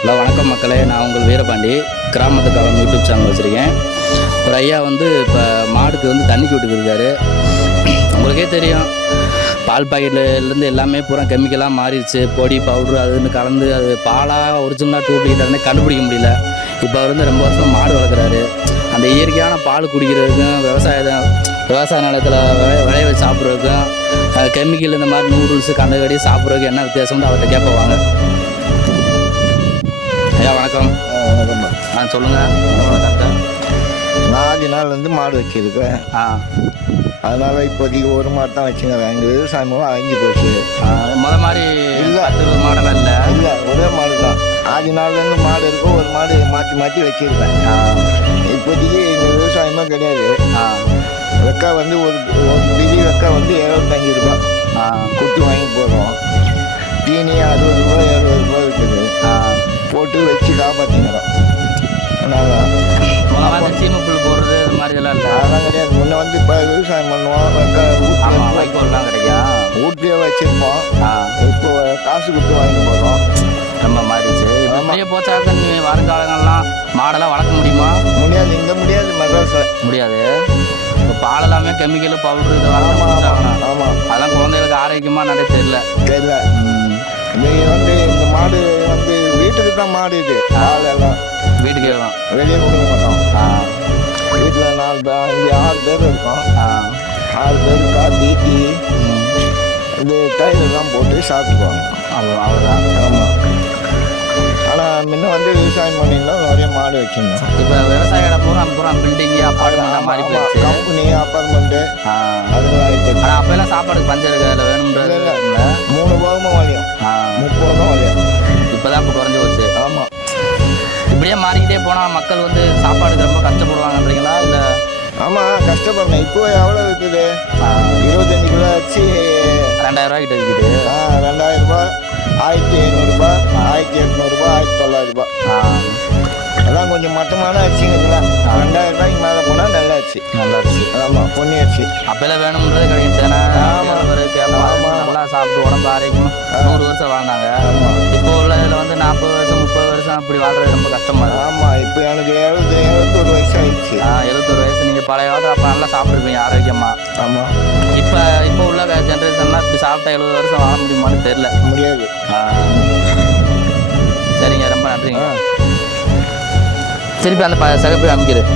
Hello வணக்கம் மக்களே, நான் உங்கள் வீரபாண்டி. கிராமத்துக்காரன் யூடியூப் சேனல் வச்சுருக்கேன். ஒரு ஐயா இப்போ மாடுக்கு தண்ணி விட்டுக்கிருக்காரு. உங்களுக்கே தெரியும், பால் பாக்கெட்லேருந்து எல்லாமே பூரா கெமிக்கலாக மாறிடுச்சு. பொடி பவுட்ரு அதுன்னு கலந்து அது பாலாக ஒரிஜினலாக டூப்ளிகேட்டானே கண்டுபிடிக்க முடியல. இப்போ அவர் ரொம்ப வருஷம் மாடு வளர்க்குறாரு. அந்த இயற்கையான பால் குடிக்கிறதுக்கும் விவசாய நிலத்தில் விளைய வச்சு சாப்பிட்றதுக்கும் கெமிக்கல் இந்த மாதிரி நூடுல்ஸு கண்டகடி சாப்பிட்றதுக்கு என்ன வித்தியாசம்னு அவர்கிட்ட கேட்பாங்க. ஐயா வணக்கம். வணக்கம். சொல்லுங்கள். கரெக்டாக 4 நாள் மாடு வச்சுருக்கேன். அதனால் இப்போதைக்கு ஒரு மாடு தான் வச்சுக்கிறேன். எங்கள் விவசாயமும் அழிஞ்சு போச்சு. மாதிரி இல்லை, 20 மாடெல்லாம் இல்லை, ஒரே மாடு தான். 4 நாள்லேருந்து மாடு இருக்கும். ஒரு மாடு மாற்றி மாற்றி வச்சுருக்கேன். இப்போதைக்கு எங்கள் விவசாயமும் கிடையாது. வெக்கா ஒரு பிடி வெக்கா 75 ரூபா கொட்டு வாங்கி போடுறோம். தீனி 60 ரூபா 70 ரூபா இருக்குது. போட்டு வச்சு காப்பாற்றிக்கிறோம். நாங்கள் சீமை புல் போடுறது இது மாதிரி இதெல்லாம் இல்லை, அதெல்லாம் கிடையாது. முன்னே இப்போ விவசாயம் பண்ணுவோம். வைக்கோல்லாம் கிடைக்கும், வீட்லேயே வச்சுருப்போம். இப்போ காசு கொடுத்து வாங்கி போடுறோம். ரொம்ப மாறிடுச்சு. அப்படியே போச்சாக்க வருங்காலங்கள்லாம் மாடெல்லாம் வளர்க்க முடியுமா? முடியாது, இங்கே முடியாது. மெட்ராஸில் முடியாது. இப்போ பால் எல்லாமே கெமிக்கல் பவுட்ரு இது ஆமாம். அதெல்லாம் குழந்தைகளுக்கு ஆரோக்கியமாக நிறைய தெரியல. இந்த மாடு வீட்டுக்கு தான் மாடு. இது பால் எல்லாம் வீட்டுக்கே வெளியே கொடுக்க மாட்டோம். வீட்டில் 4 6 பேர் இருக்கோம். 6 பேருக்கா தீட்டி இது தயிரெல்லாம் போட்டு சாப்பிட்டுக்குவாங்க. அவ்வளோதான். ஆமாம். ஆனால் முன்ன விவசாயம் பண்ணியிருந்தோம். நிறைய மாடு வச்சுருந்தோம். இப்போ விவசாய இடம் பூரா பில்டிங்கு அப்பார்ட்மெண்ட்டாக மாறி போயிடுச்சு. கம்பெனி அப்பார்ட்மெண்ட்டு அதெல்லாம் ஆகிடுச்சு. ஆனால் அப்போல்லாம் சாப்பாடுக்கு பஞ்சம் இருக்குது. அதில் வேணுன்றது இல்லை. 3 போகமும் வலியும் 30 தான் வலியும். இப்போ தான் இப்போ குறைஞ்சி போச்சு. ஆமாம். இப்படியே மாறிக்கிட்டே போனால் மக்கள் சாப்பாடுக்கு ரொம்ப கஷ்டப்படுவாங்கன்றீங்களா இல்லை? ஆமாம், கஷ்டப்படணும். இப்போ எவ்வளோ இருக்குது? 25 கிலோ அரிசி 2000 ரூபாய்க்கிட்ட இருக்குது. 2000 ரூபா, 1500 ரூபா, 1800 ரூபா, 1900 ரூபா. அதான் கொஞ்சம் மட்டமான அரிசிங்கலாம். 2000 ரூபாய்க்கு மேலே போனால் நல்ல அரிசி. நல்ல அரிசி. ஆமாம், பொன்னி அரிசி. அப்போல்லாம் வேணும்ன்றது கிடைக்கும். தேனை நல்லா சாப்பிட்டு உடம்பு ஆரோக்கியமாக 100 வருஷம் வாழ்ந்தாங்க. இப்போ உள்ள இதில் 40 வருஷம் 30 வருஷம் அப்படி வாழ்றது ரொம்ப கஷ்டமாக இருக்குது. ஆமாம். இப்போ எனக்கு 71 வயசு ஆயிடுச்சு. 71 வயசு. நீங்கள் பழைய காலத்தில் அப்போ நல்லா சாப்பிட்ருப்பீங்க ஆரோக்கியமாக. ஆமாம். இப்போ உள்ள ஜென்ரேஷன்லாம் இப்படி சாப்பிட்டா 70 வருஷம் வாழ முடியுமான்னு தெரில. முடியாது. சரிங்க, ரொம்ப நன்றிங்க. திருப்பி அந்த சிகப்பு அமைக்கிறது.